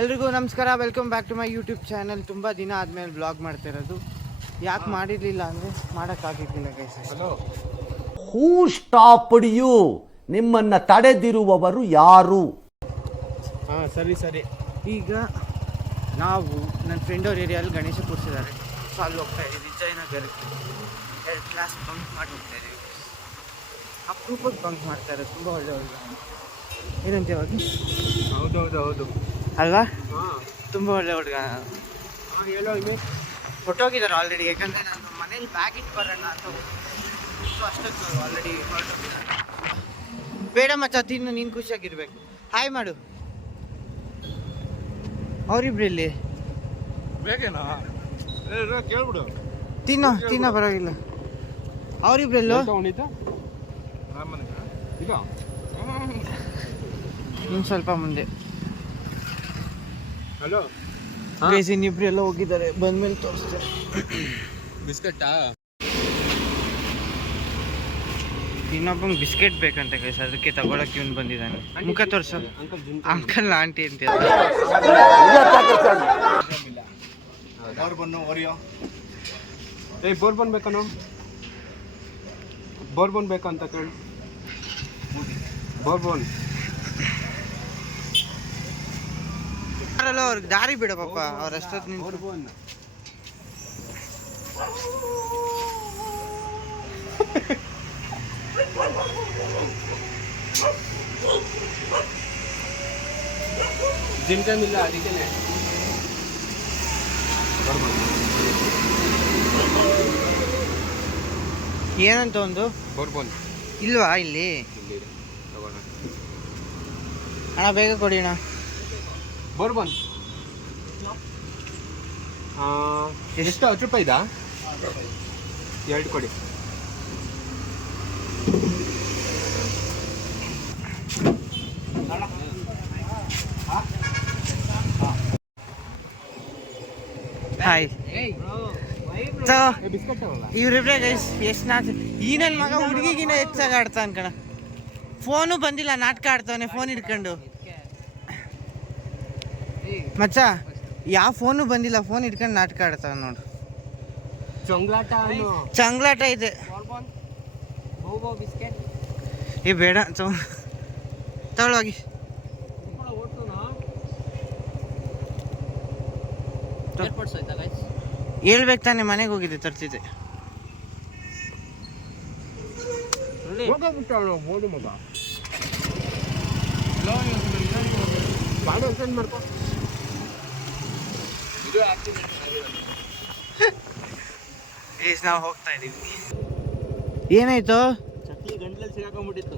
ಎಲ್ರಿಗೂ ನಮಸ್ಕಾರ, welcome back to my YouTube channel. ತುಂಬ ದಿನ ಆದಮೇಲೆ ಬ್ಲಾಗ್ ಮಾಡ್ತಾ ಇರೋದು. ಯಾಕೆ ಮಾಡಿರಲಿಲ್ಲ ಅಂದರೆ ಮಾಡೋಕ್ಕಾಗಿದ್ದಿಲ್ಲ ಗೈಸ್. Who stopped you? ನಿಮ್ಮನ್ನು ತಡೆದಿರುವವರು ಯಾರು? ಸರಿ. ಈಗ ನಾವು ನನ್ನ ಫ್ರೆಂಡ್ ಅವ್ರ ಏರಿಯಲ್ಲಿ ಗಣೇಶ ಕೂರಿಸಿದ್ದಾರೆ. ಸೊ ಅಲ್ಲಿ ಹೋಗ್ತಾ ಇದ್ದೀವಿ, ವಿಜಯನಗರಕ್ಕೆ. 2 ಕ್ಲಾಸ್ ಬಂಕ್ ಮಾಡಿ ಹೋಗ್ತಾ ಇದ್ದೀವಿ. ಅಪರೂಪಕ್ಕೆ ಬಂಕ್ ಮಾಡ್ತಾ ಇರೋದು, ತುಂಬ ಒಳ್ಳೆ ಏನಂತ ಇವಾಗ. ಹೌದು ಅಲ್ವಾ? ತುಂಬ ಒಳ್ಳೆ ಹುಡುಗ. ಹೊಟ್ಟೋಗಿದ್ದಾರೆ ಆಲ್ರೆಡಿ, ಯಾಕಂದರೆ ನಾನು ಮನೇಲಿ ಬ್ಯಾಗ್ ಇಟ್ಟು ಬರೋಣ ಅಂತ ಹೋಗ್ತೀನಿ. ಸೊ ಅಷ್ಟೊತ್ತು ಆಲ್ರೆಡಿ ಹೊರಟೋಗಿದ್ದಾರೆ. ಬೇಡ ಮಚ್ಚ, ತಿನ್ನು, ನೀನು ಖುಷಿಯಾಗಿರ್ಬೇಕು. ಹಾಯ್ ಮಾಡು ಅವರಿಬ್ರಲ್ಲಿ. ಬೇಕೇನಾ? ಕೇಳ್ಬಿಡು. ತಿನ್ನೋ ಪರವಾಗಿಲ್ಲ. ಅವರಿಬ್ರಲ್ಲೂ ಇನ್ನು ಸ್ವಲ್ಪ ಮುಂದೆ. ಹಲೋ ಗೈಸ್, ಇನ್ನಿಬ್ರೆಲ್ಲ ಹೋಗಿದ್ದಾರೆ, ಬಂದ್ಮೇಲೆ ತೋರಿಸ್ತೇನೆ. ಬಿಸ್ಕೆಟಾ? ಇನ್ನೊಬ್ಬಂಗೆ ಬಿಸ್ಕೆಟ್ ಬೇಕಂತ ಗೈಸ್, ಅದಕ್ಕೆ ತಗೊಳಕ್ಕೆ ಇವನು ಬಂದಿದ್ದಾನೆ. ಮುಖ ತೋರಿಸೋ. ಅಂಕಲ್ ಆಂಟಿ ಅಂತ ಬೋರ್ಬನ್ ಬೇಕನೋ? ಬೋರ್ಬನ್ ಬೇಕಂತ ಕೇಳಿ. ಬೋರ್ಬನ್ ಅವ್ರಿಗೆ ದಾರಿ ಬಿಡ ಪಾಪ, ಅವ್ರಷ್ಟೊತ್ತು ನಿಂತು. ಜಿಂಕನ್ ಇಲ್ಲ, ಅದಕ್ಕೆ ಏನಂತ ಒಂದು ಬೋರ್ಬನ್ ಇಲ್ವಾ ಇಲ್ಲಿ? ಅಣ್ಣ ಬೇಗ ಕೊಡಿ ಅಣ್ಣ. ಬೋರ್ಬನ್ ಎಷ್ಟು? 10 ರೂಪಾಯಿ ಇದಾ? 2 ಕೊಡಿ. ಹಾಯ್. ಇವ್ರಿಬ್ರೆ ಗೈಸ್ ಎಷ್ಟು ನಾಚ. ಈ ನನ್ನ ಮಗ ಹುಡುಗಿಗಿನ ಹೆಚ್ಚಾಗಿ ಆಡ್ತಾನೆ ಕಣ. ಫೋನು ಬಂದಿಲ್ಲ, ನಾಟಕ ಆಡ್ತಾವನೆ ಫೋನ್ ಹಿಡ್ಕೊಂಡು. ಮಚ್ಚ, ಯಾವ ಫೋನು ಬಂದಿಲ್ಲ, ಫೋನ್ ಹಿಡ್ಕೊಂಡು ನಾಟಕ ಆಡ್ತಾವ ನೋಡು. ಚಂಗ್ಲಾಟ ಇದೆ. ಏ ಬೇಡ, ತಗೊಳ್ಳೋಗಿ. ಹೇಳ್ಬೇಕು ತಾನೆ, ಮನೆಗೆ ಹೋಗಿದ್ದೆ, ತರ್ತಿದ್ದೆ. ನಾವು ಹೋಗ್ತಾ ಇದೀವಿ. ಏನಾಯ್ತು? ಚಕ್ಲಿ ಗಂಟ್ಲಲ್ಲಿ ಸಿಗಾಕೊಂಡ್ಬಿಟ್ಟಿತ್ತು.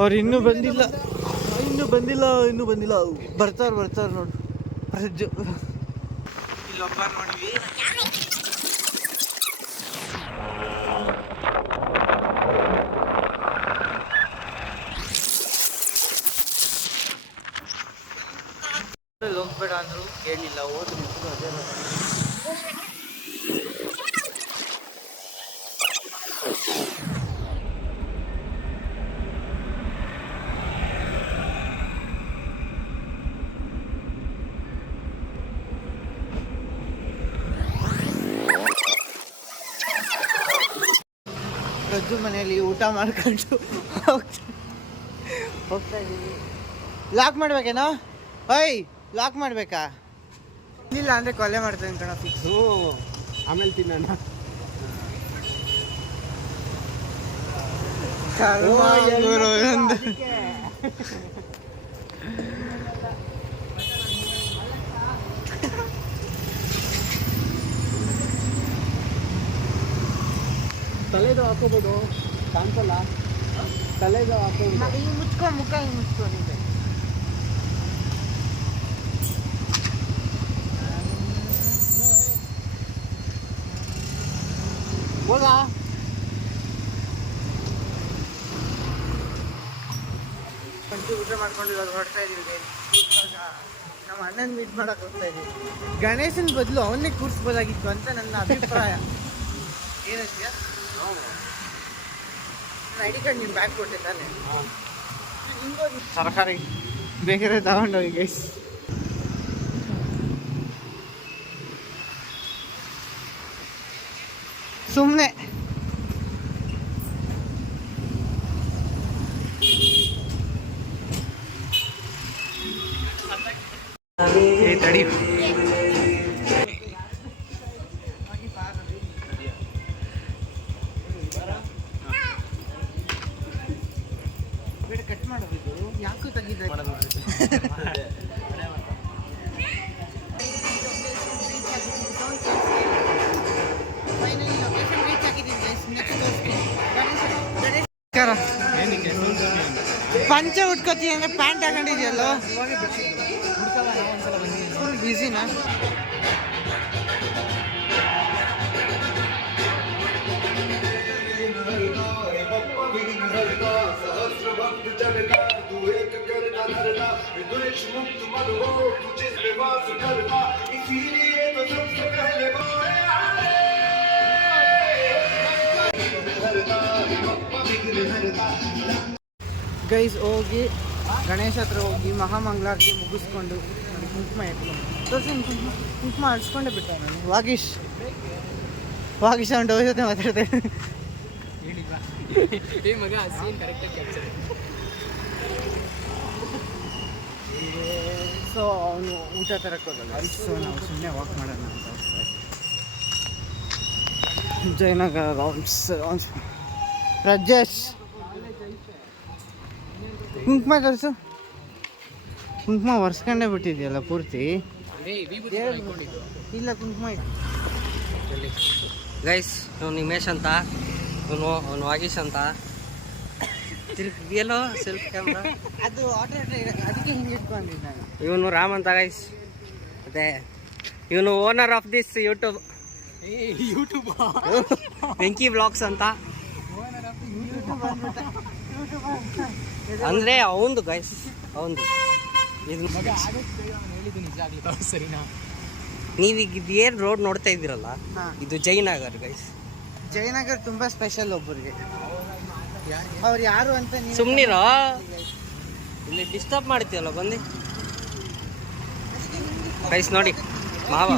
ಅವ್ರು ಇನ್ನೂ ಬಂದಿಲ್ಲ. ಬರ್ತಾರ ನೋಡು. ಪ್ರಜ್ಜು ಇಲ್ಲೊಬ್ಬ ನೋಡಿವಿ. ಹೋಗ್ಬೇಡ ಅಂದ್ರು ಕೇಳಿಲ್ಲ, ಹೋದ್ರು. ಅದೇ ಪ್ರಜ್ಜು ಮನೆಯಲ್ಲಿ ಊಟ ಮಾಡ್ಕೊಂಡು ಹೋಗ್ತಾ ಇದ್ದೀವಿ. ಲಾಕ್ ಮಾಡ್ಬೇಕೇನೋ? ಓಯ್, ಲಾಕ್ ಮಾಡ್ಬೇಕಾ? ಇಲ್ಲ ಅಂದರೆ ಕೊಲೆ ಮಾಡ್ತೇನೆ ಕಣ, ಫಿಕ್ಸು. ಆಮೇಲೆ ತಿನ್ನೋಣ. ತಲೆದು ಹಾಕೋಬೋದು, ಕಾಣಿಸಲ್ಲ. ತಲೆದು ಹಾಕೋಬೋದು. ಹಿಂಗೆ ಮುಚ್ಕೊ, ಮುಖ ಹಿಂಗೆ ಮುಚ್ಕೊ. ನಿಂಗೆ ಹೋಗಾ? ಊಟ ಮಾಡ್ಕೊಂಡು ಇವಾಗ ಹೊರಡ್ತಾ ಇದೀವಿ. ನಮ್ಮ ಅಣ್ಣನ ಮೀಟ್ ಮಾಡಕ್ಕೆ ಹೋಗ್ತಾ ಇದೀವಿ. ಗಣೇಶನ ಬದಲು ಅವನ್ನೇ ಕೂರಿಸ್ಬೋದಾಗಿತ್ತು ಅಂತ ನನ್ನ ಅಭಿಪ್ರಾಯ. ಏನಂತೀಯ? ಐ ಡಿ ಕಾರ್ಡ್ ನಿಮ್ಮ ಬ್ಯಾಗ್ ಕೊಟ್ಟಿದ್ದಾನೆ ಸರ್ಕಾರಿ ಬೇಕಾದ್ರೆ ತಗೊಂಡೋಗಿ ಗೈಸ್. ಸುಮ್ಮನೆ ತಡಿ ಕಟ್ ಮಾಡೋದು ಯಾಕೂ ತೆಗಿದ ಪಂಚೆ ಉಟ್ಕೋತಿ ಅಂದ್ರೆ ಪ್ಯಾಂಟ್ ಹಾಕೊಂಡಿದ್ಯಲ್ಲೋ ಫುಲ್ ಬ್ಯುಸಿನಾ? ಗೈಸ್ ಹೋಗಿ ಗಣೇಶ ಹತ್ರ ಹೋಗಿ ಮಹಾಮಂಗಳಾರತಿ ಮುಗಿಸ್ಕೊಂಡು ನೋಡಿ ಕುಂಕುಮ ಎತ್ಕೊಂಡು ತೋರಿಸಿ ಕುಂಕುಮ ಅಳಿಸ್ಕೊಂಡೇ ಬಿಟ್ಟ ನಾನು. ವಾಗೀಶ್ ಅವ್ನ ಜೊತೆ ಮಾತಾಡ್ದೆ. ಸೊ ಅವನು ಊಟ ತರಕ್ಕೆ ಹೋಗಲ್ಲ, ಸೊ ನಾವು ಸುಮ್ಮನೆ ವಾಕ್ ಮಾಡೋಣ ಅಂತ. ಜಯನಗರ ರೌಂಡ್ಸ್ ರಾಜೇಶ್ ಕುಂಕುಮ ತೋರಿಸು. ಕುಂಕುಮ ಒರೆಸ್ಕೊಂಡೇ ಬಿಟ್ಟಿದೆಯಲ್ಲ ಪೂರ್ತಿ. ಇಲ್ಲ ಕುಂಕುಮ ಗೈಸ್ ಇವನು ನಿಮೇಶ್ ಅಂತ, ಅವನು ವಾಗೀಶ್ ಅಂತ. ತಿರುಗಿಯಲ್ಲೋ ಸೆಲ್ಫ್ ಕ್ಯಾಮ್ರಾ ಅದು ಆಟೋ ಅದಕ್ಕೆ ಹಿಂಗೆ ಇಟ್ಕೊಂಡಿದ್ದೆ ನಾನು. ಇವನು ರಾಮ್ ಅಂತ ಗೈಸ್. ಮತ್ತೆ ಇವನು owner of this YouTube Venky blogs ಅಂತ. ಅಂದ್ರೆ ಅವಂದು ಗೈಸ್, ಅವಂದು. ನೀವೀಗ ಏನ್ ರೋಡ್ ನೋಡ್ತಾ ಇದ್ದೀರಲ್ಲ, ಇದು ಜಯನಗರ್ ಗೈಸ್. ಜಯನಗರ್ ತುಂಬಾ ಸ್ಪೆಷಲ್ ಒಬ್ಬರಿಗೆ. ಅವ್ರು ಯಾರು ಅಂತ ಸುಮ್ನಿರೋ, ಇಲ್ಲಿ ಡಿಸ್ಟರ್ಬ್ ಮಾಡ್ತೀವಲ್ಲ ಬಂದು. ಗೈಸ್ ನೋಡಿ, ಮಾವ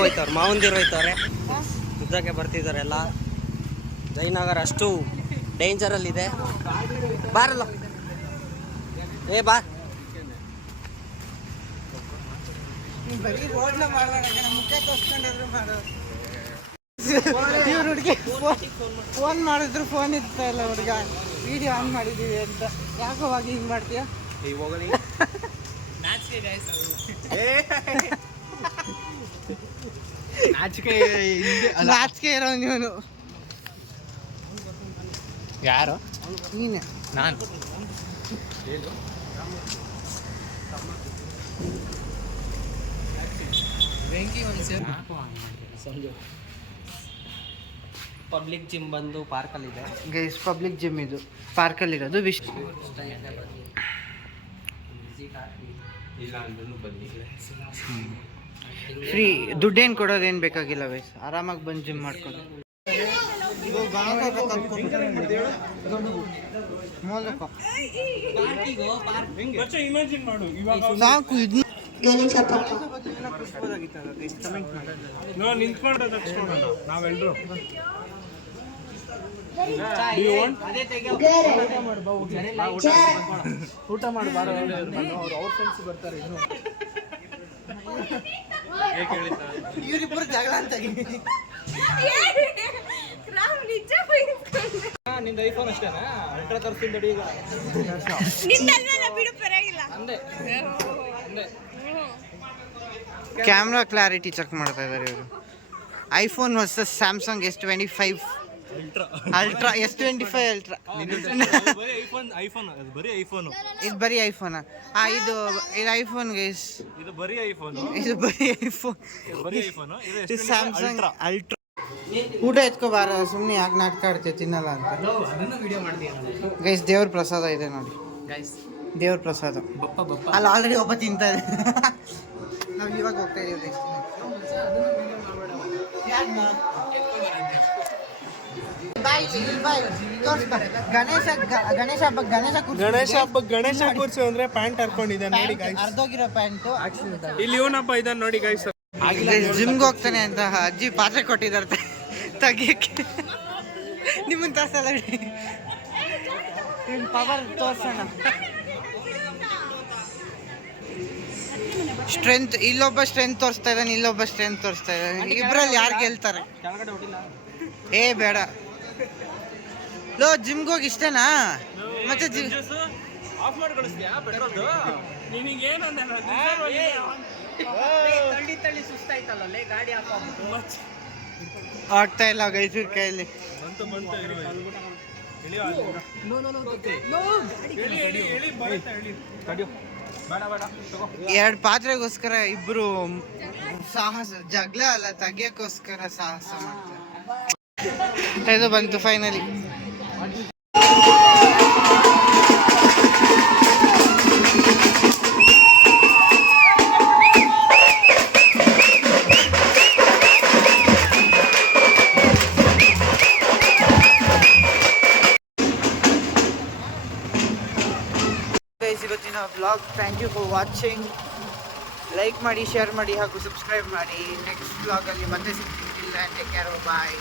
ಹೋಯ್ತವ್ರೆ, ಮಾವಂದಿರು ಹೋಯ್ತವ್ರೆ, ಯುದ್ಧಕ್ಕೆ ಬರ್ತಿದ್ದಾರೆ ಎಲ್ಲ. ಜಯನಗರ್ ಅಷ್ಟು ಡೇಂಜರಲ್ಲಿದೆ. ಬಾರಲ್ಲ ಏ ಬಾ. ಬರೀ ರೋಡ್ನ ಮುಖ ತೋರಿಸ್ಕೊಂಡಿದ್ರು ಮಾಡೋದು. ಇವ್ರ ಹುಡುಗಿ ಫೋನ್ ಮಾಡಿದ್ರು ಫೋನ್ ಇರ್ತಾ ಇಲ್ಲ ಹುಡುಗ. ವಿಡಿಯೋ ಆನ್ ಮಾಡಿದೀವಿ ಅಂತ ಯಾಕೋವಾಗಿ ಹಿಂಗೆ ಮಾಡ್ತೀಯ? ನಾಚಿಕೆ ಇರೋ ನೀನು. ಯಾರು? ನೀನೆ. ನಾನು ಪಬ್ಲಿಕ್ ಜಿಮ್ ಬಂದು ಪಾರ್ಕಲ್ಲಿದೆ ಗೈಸ್. ಪಬ್ಲಿಕ್ ಜಿಮ್ ಇದು ಪಾರ್ಕಲ್ಲಿರೋದು. ಫ್ರೀ, ದುಡ್ಡೇನು ಕೊಡೋದೇನು ಬೇಕಾಗಿಲ್ಲ ಗೈಸ್. ಆರಾಮಾಗಿ ಬಂದು ಜಿಮ್ ಮಾಡ್ಕೊಂಡು ಸಾಕು. ಇದು ನಾವೆಲ್ಲರೂ ಊಟ ಮಾಡಬಾರ. ಅವ್ರ ಫ್ರೆಂಡ್ಸ್ ಬರ್ತಾರೆ. ಇನ್ನು ಇವರಿಬ್ಬರು ಜಗಳ ಅಂತ. ನಿಂದ ಐಫೋನ್ ಅಷ್ಟೇನಾ? ಅಲ್ಟ್ರಾ ತರಿಸ್ತೀನಿ ಈಗ. ಕ್ಯಾಮ್ರಾ ಕ್ಲಾರಿಟಿ ಚೆಕ್ ಮಾಡ್ತಾ ಇದ್ದಾರೆ ಇವರು. IPhone versus Samsung S25 ultra. S25 ultra. ಇದು ಬರೀ ಐಫೋನಾ? ಇದು ಐಫೋನ್ ಗೈಸ್. ಇದು ಬರೀ ಐಫೋನ್. ಇದು ಸ್ಯಾಮ್ಸಂಗ್ ಅಲ್ಟ್ರಾ. ಊಟ ಎತ್ಕೋಬಾರ, ಸುಮ್ಮನೆ ಯಾಕೆ ನಾಟಕ ಆಡ್ತೀವಿ, ತಿನ್ನಲ್ಲ ಅಂತ. ಗೈಸ್ ದೇವ್ರ ಪ್ರಸಾದ ಇದೆ ನೋಡಿ. ದೇವ್ರ ಪ್ರಸಾದ ಅಲ್ಲಿ ಆಲ್ರೆಡಿ ಒಬ್ಬ ತಿಂತಾರೆ. ನಾವು ಇವಾಗ ಹೋಗ್ತಾ ಇದೀವಿ ಗೈಸ್. ಗಣೇಶ ಹಬ್ಬಕ್ಕೆ ಗಣೇಶ ಕೂರ್ಸು ಅಂದ್ರೆ ಪ್ಯಾಂಟ್ ಹರ್ಕೊಂಡಿದ್ದೆ ನೋಡಿ ಗೈಸ್. ಅರ್ಧೋಗಿರೋ ಪ್ಯಾಂಟು. ಇಲ್ಲಿ ಇವನಪ್ಪ ಇದ್ದಾನೆ ನೋಡಿ ಗೈಸ್. ಜಿಮ್ಗೆ ಹೋಗ್ತಾನೆ ಅಂತ ಅಜ್ಜಿ ಪಾತ್ರೆ ಕೊಟ್ಟಿದ್ದಾರೆ ತೆಗಿಯಕ್ಕೆ. ನಿಮ್ಮನ್ನ ತೋರ್ಸಲ್ಲ, ಪವರ್ ತೋರ್ಸೋಣ. ಸ್ಟ್ರೆಂತ್, ಇಲ್ಲೊಬ್ಬ ಸ್ಟ್ರೆಂತ್ ತೋರಿಸ್ತಾ ಇದ್ದಾನೆ, ಇಲ್ಲೊಬ್ಬ ಸ್ಟ್ರೆಂತ್ ತೋರಿಸ್ತಾ ಇದ್ದಾನೆ. ಇಬ್ಬರಲ್ಲಿ ಯಾರು ಗೆಲ್ತಾರೆ? ಏ ಬೇಡ ಲೋ, ಜಿಮ್ಗೆ ಹೋಗಿ ಇಷ್ಟೇನಾ? ಮತ್ತೆ ಆಗ್ತಾ ಇಲ್ಲ ಗೈಸೂರ್ ಕೈಯಲ್ಲಿ. ಎರಡು ಪಾತ್ರೆಗೋಸ್ಕರ ಇಬ್ರು ಸಾಹಸ, ಜಗಳ ಅಲ್ಲ ತೆಗಿಯಕ್ಕೋಸ್ಕರ ಸಾಹಸ ಮಾಡ್ತಾರೆ. ಇದು ಬಂತು ಫೈನಲಿ. ಇವತ್ತಿನ vlog. Thank you for watching. Like ಮಾಡಿ, ಶೇರ್ ಮಾಡಿ ಹಾಗೂ ಸಬ್ಸ್ಕ್ರೈಬ್ ಮಾಡಿ. ನೆಕ್ಸ್ಟ್ ವ್ಲಾಗಲ್ಲಿ ಮತ್ತೆ ಸಿಗ್ತೀನಿ. ಟೇಕ್ ಕೇರ್, ಬಾಯ್.